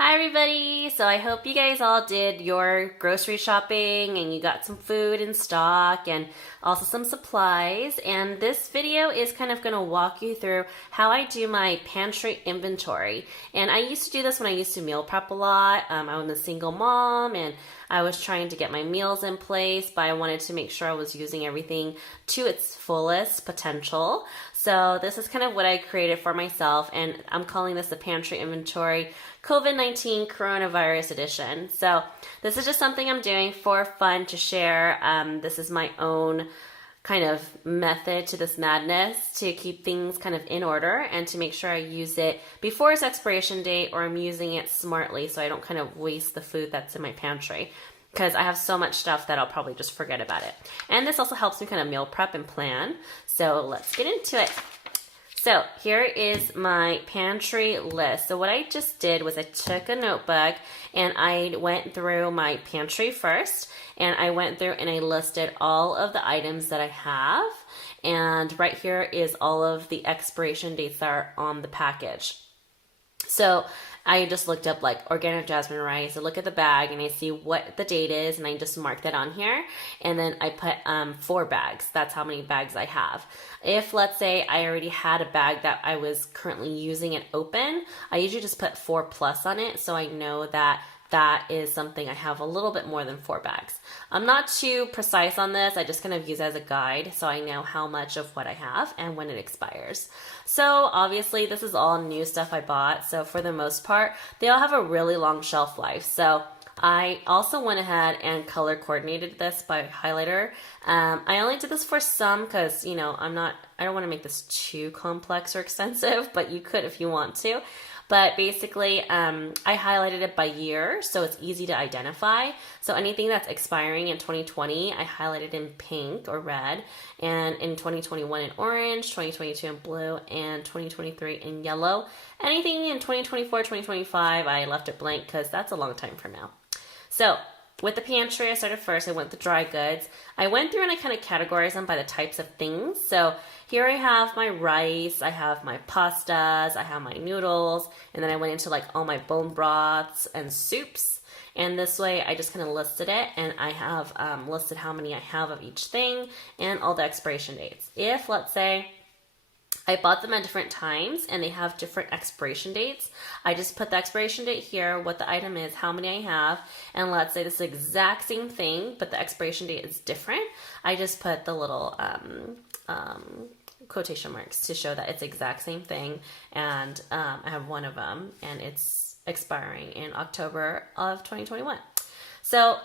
Hi everybody! So I hope you guys all did your grocery shopping and you got some food in stock and also some supplies. And this video is kind of going to walk you through how I do my pantry inventory. And I used to do this when I used to meal prep a lot. I was a single mom and I was trying to get my meals in place, but I wanted to make sure I was using everything to its fullest potential. So this is kind of what I created for myself, and I'm calling this the Pantry Inventory COVID-19 Coronavirus Edition. So this is just something I'm doing for fun to share. This is my own kind of method to this madness to keep things kind of in order and to make sure I use it before its expiration date, or I'm using it smartly so I don't kind of waste the food that's in my pantry, because I have so much stuff that I'll probably just forget about it. And this also helps me kind of meal prep and plan. So let's get into it. So here is my pantry list. So what I just did was I took a notebook and I went through my pantry first, and I went through and I listed all of the items that I have. And right here is all of the expiration dates that are on the package. So I just looked up like organic jasmine rice. I look at the bag and I see what the date is, and I just mark that on here. And then I put 4 bags. That's how many bags I have. If, let's say, I already had a bag that I was currently using and open, I usually just put 4+ on it, so I know that that is something I have a little bit more than 4 bags. I'm not too precise on this. I just kind of use it as a guide so I know how much of what I have and when it expires. So obviously this is all new stuff I bought. So for the most part, they all have a really long shelf life. So I also went ahead and color coordinated this by highlighter. I only did this for some because, I don't want to make this too complex or extensive, but you could if you want to. But basically, I highlighted it by year, so it's easy to identify. So anything that's expiring in 2020, I highlighted in pink or red, and in 2021 in orange, 2022 in blue, and 2023 in yellow. Anything in 2024, 2025, I left it blank because that's a long time from now. So with the pantry, I started first. I went to dry goods. I went through and I kind of categorized them by the types of things. So here I have my rice, I have my pastas, I have my noodles, and then I went into like all my bone broths and soups. And this way I just kind of listed it, and I have listed how many I have of each thing and all the expiration dates. If, let's say, I bought them at different times and they have different expiration dates, I just put the expiration date here, what the item is, how many I have, and let's say this is the exact same thing, but the expiration date is different. I just put the little quotation marks to show that it's the exact same thing, and I have one of them, and it's expiring in October of 2021. So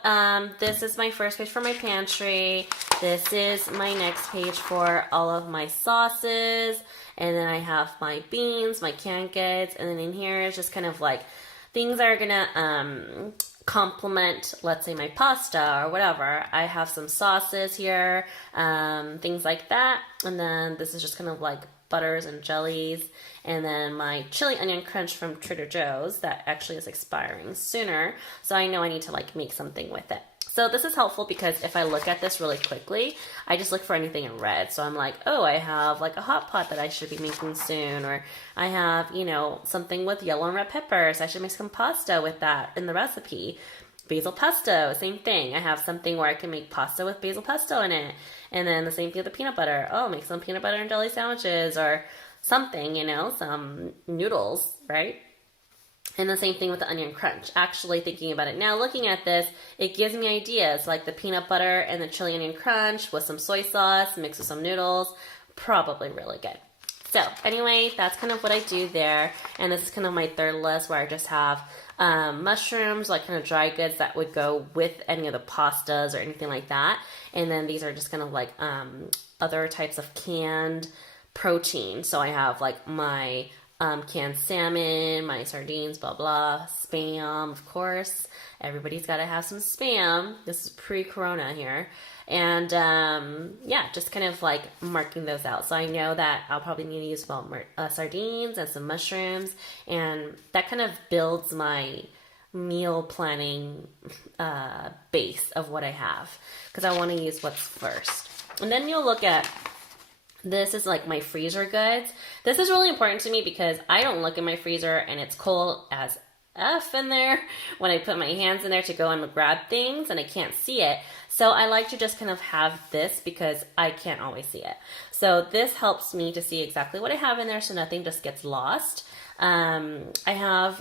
this is my first page for my pantry. This is my next page for all of my sauces. And then I have my beans, my canned goods. And then in here is just kind of like things that are going to complement, let's say, my pasta or whatever. I have some sauces here, things like that. And then this is just kind of like butters and jellies, and then my chili onion crunch from Trader Joe's that actually is expiring sooner, so I know I need to like make something with it. So this is helpful because if I look at this really quickly, I just look for anything in red. So I'm like, oh, I have like a hot pot that I should be making soon, or I have, something with yellow and red peppers. I should make some pasta with that in the recipe. Basil pesto, same thing. I have something where I can make pasta with basil pesto in it. And then the same thing with the peanut butter. Oh, make some peanut butter and jelly sandwiches or something, some noodles, right? And the same thing with the onion crunch. Actually thinking about it now, looking at this, it gives me ideas like the peanut butter and the chili onion crunch with some soy sauce mixed with some noodles. Probably really good. So anyway, that's kind of what I do there. And this is kind of my third list where I just have mushrooms, like kind of dry goods that would go with any of the pastas or anything like that. And then these are just kind of like other types of canned protein. So I have like my canned salmon, my sardines, blah, blah, Spam, of course. Everybody's got to have some Spam. This is pre-corona here. And yeah, just kind of like marking those out. So I know that I'll probably need to use sardines and some mushrooms. And that kind of builds my meal planning base of what I have, because I want to use what's first. And then you'll look at, this is like my freezer goods. This is really important to me because I don't look in my freezer and it's cold as F in there when I put my hands in there to go and grab things and I can't see it. So I like to just kind of have this because I can't always see it. So this helps me to see exactly what I have in there so nothing just gets lost. I have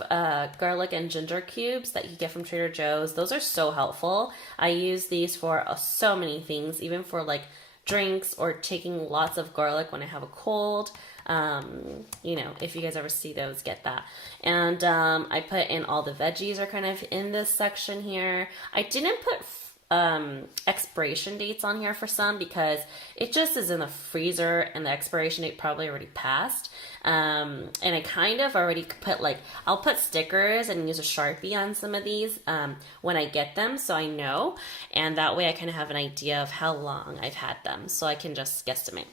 garlic and ginger cubes that you get from Trader Joe's. Those are so helpful. I use these for so many things, even for like drinks or taking lots of garlic when I have a cold. You know, if you guys ever see those, get that. And I put in all the veggies are kind of in this section here. I didn't put expiration dates on here for some because it just is in the freezer and the expiration date probably already passed. And I kind of already put like, I'll put stickers and use a Sharpie on some of these when I get them so I know. And that way I kind of have an idea of how long I've had them so I can just guesstimate.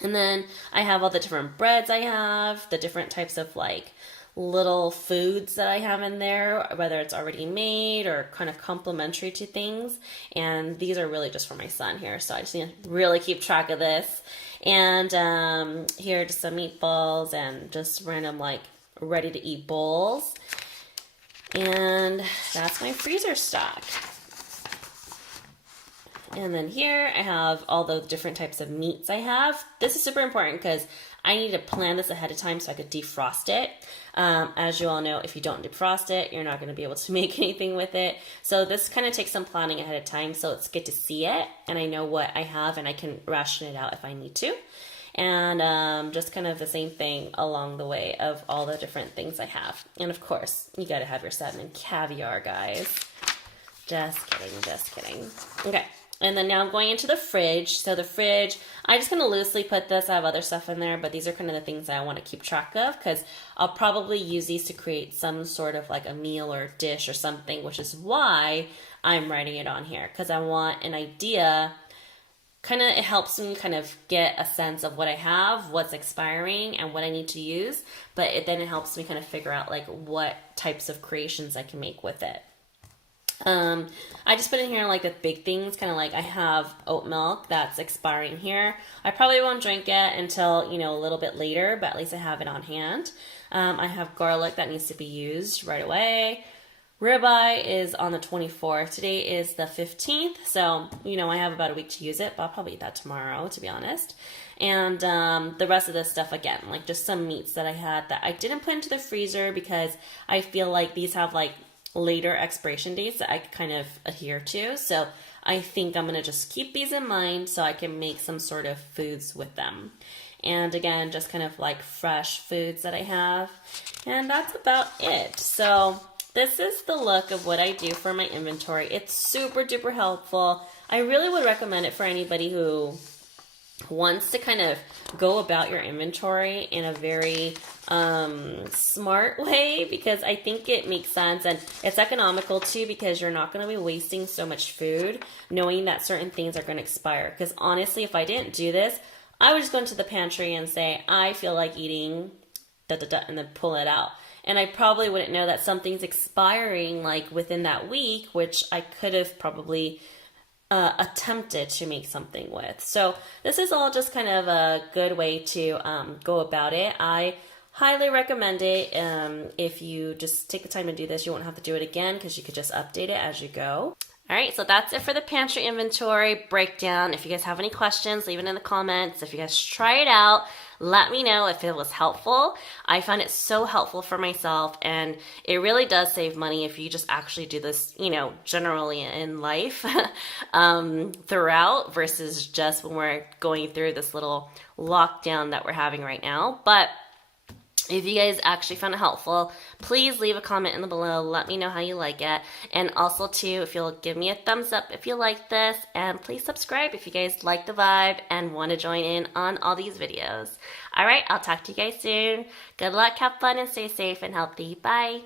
And then I have all the different breads I have, the different types of like little foods that I have in there, whether it's already made or kind of complementary to things. And these are really just for my son here, so I just need to really keep track of this. And here are just some meatballs and just random like ready to eat bowls. And that's my freezer stock. And then here I have all the different types of meats I have. This is super important because I need to plan this ahead of time so I could defrost it. As you all know, if you don't defrost it, you're not going to be able to make anything with it. So this kind of takes some planning ahead of time, so it's good to see it and I know what I have and I can ration it out if I need to. And just kind of the same thing along the way of all the different things I have. And of course, you got to have your salmon caviar, guys. Just kidding, just kidding. Okay. And then now I'm going into the fridge. So the fridge, I just kind of loosely put this. I have other stuff in there, but these are kind of the things that I want to keep track of because I'll probably use these to create some sort of like a meal or dish or something, which is why I'm writing it on here because I want an idea. Kind of, it helps me kind of get a sense of what I have, what's expiring, and what I need to use. But then it helps me kind of figure out like what types of creations I can make with it. I just put in here like the big things, kind of like I have oat milk that's expiring here. I probably won't drink it until, you know, a little bit later, but at least I have it on hand. I have garlic that needs to be used right away. Ribeye is on the 24th. Today is the 15th, so, you know, I have about a week to use it, but I'll probably eat that tomorrow, to be honest. And the rest of this stuff, again, like just some meats that I had that I didn't put into the freezer because I feel like these have like later expiration dates that I kind of adhere to. So I think I'm going to just keep these in mind so I can make some sort of foods with them. And again, just kind of like fresh foods that I have. And that's about it. So this is the look of what I do for my inventory. It's super duper helpful. I really would recommend it for anybody who wants to kind of go about your inventory in a very smart way because I think it makes sense and it's economical too because you're not going to be wasting so much food knowing that certain things are going to expire. Because honestly, if I didn't do this, I would just go into the pantry and say, I feel like eating and then pull it out. And I probably wouldn't know that something's expiring like within that week, which I could have probably attempted to make something with. So this is all just kind of a good way to go about it. I highly recommend it. If you just take the time to do this, you won't have to do it again because you could just update it as you go. All right, so that's it for the pantry inventory breakdown. If you guys have any questions, leave it in the comments. If you guys try it out, let me know if it was helpful. I found it so helpful for myself, and it really does save money if you just actually do this, you know, generally in life throughout versus just when we're going through this little lockdown that we're having right now. But if you guys actually found it helpful, please leave a comment in the below. Let me know how you like it. And also too, if you'll give me a thumbs up if you like this, and please subscribe if you guys like the vibe and want to join in on all these videos. All right, I'll talk to you guys soon. Good luck, have fun, and stay safe and healthy. Bye.